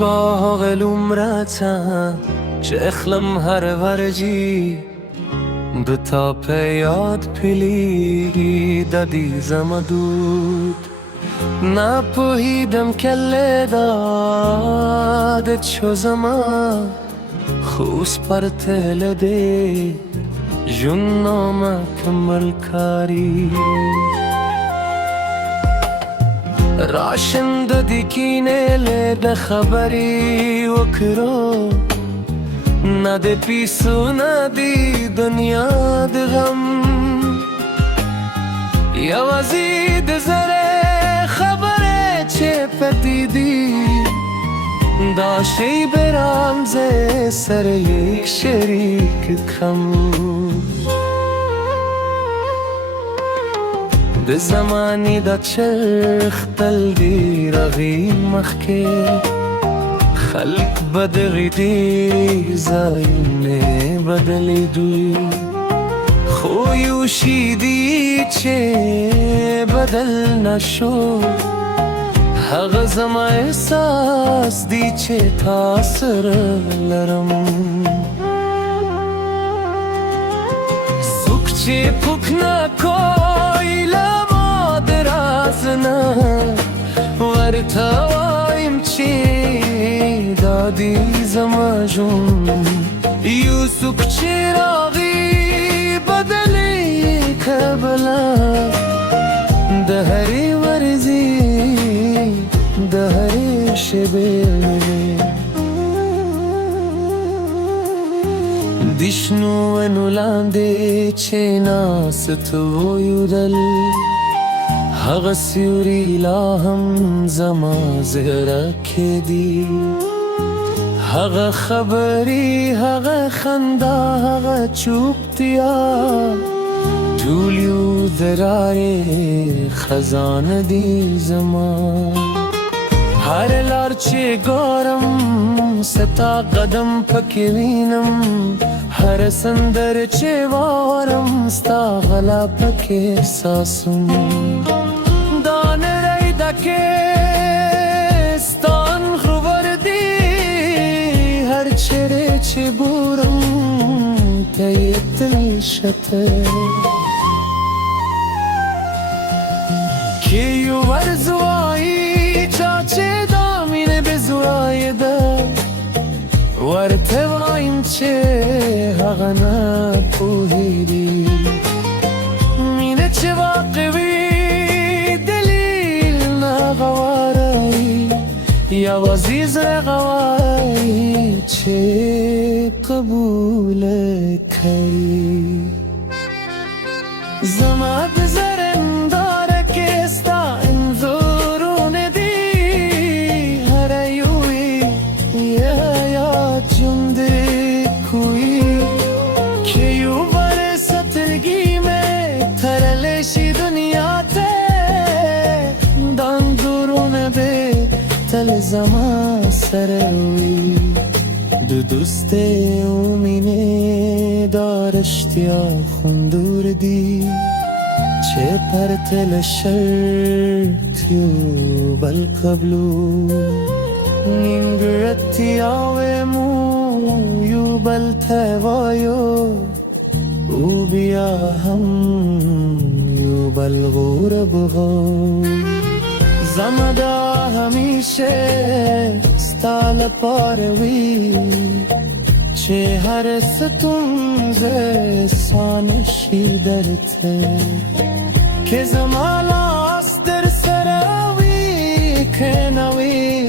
باغ العمرتم شخلم هر ورجی دو تا پیاد پلی دادی زمدود نپوهیدم کله دادت شو زمان خوس پر تل ده جون نامکمل کاری راشن دادی کینه لده خبری وکرو نده پیسو ندی دنیا ده غم یوازی ده زره خبره چه پدیدی داشتی برام زه سر یک شریک کم ده زمانی دا چرخ تل دی رغی مخکه خلق بدغی دی زاینه بدلی دوی خویوشی دی چه بدل نشو هغه زما احساس دی چه تاثر لرم سوک چه پوک نکوی لما درازنا ورتوایم چه دادی زما جون یو سوک چه راغی بدلی کبلا دهری ورزی دهری شبه دیشنو ونو لانده چه ناست ویودل هغه سیوری لا هم زما زهرک دی هغه خبری هغه خندا هغه چوبتیا تولیو درای خزانه دی زما هر لار چه گارم ستا قدم پکی وینم هر سندر چه وارم ستا غلا پکی احساسم دان ریده که ستان خروبر دی هر چره چه بورم تیت شته کیو ورزوایی چاچه دامینه بزوای ده ورتوایم چه هغه نپوهیدی مینه چه واقعی دلیل نغواری یوازی زرغواری چه قبول کری زما بزرم داره که استا انظرون دی هر یوی یا جنده کوی که یو بر سترگی میں ترلشی دنیا ته دان درون به تل زما سروی دو دوست اومینه دارشتیا خوندور دی چه پر تل شرطیو بل قبلو نینگرتیا و مویو بل توایو او بیا هم یو بل غورب غو زمدا همیشه ستال پاروی چه هر ستون سانشی درته که زمالاست در سراوی کنوی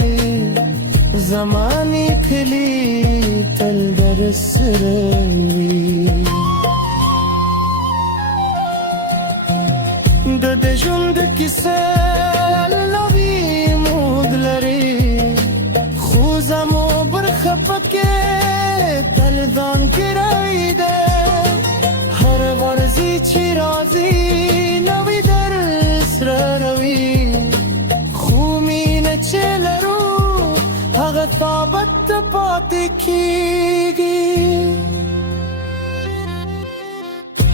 زمانی کلی تل در سروی ده جند کسه خوزمو برخپکه دلدان گرایده هر ورزی چی رازی نوی در اسراروی خومینه چل رو هغه ثابت پاتی کیگی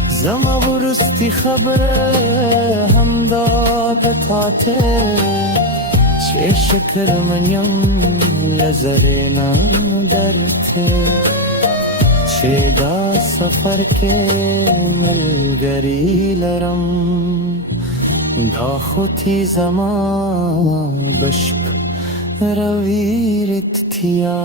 زما ورستی خبره هم داد تاته شکرمنیم لزرنا درته چې دا سفر کې ملګری لرم دا خو تی زما بشپ روی رتیا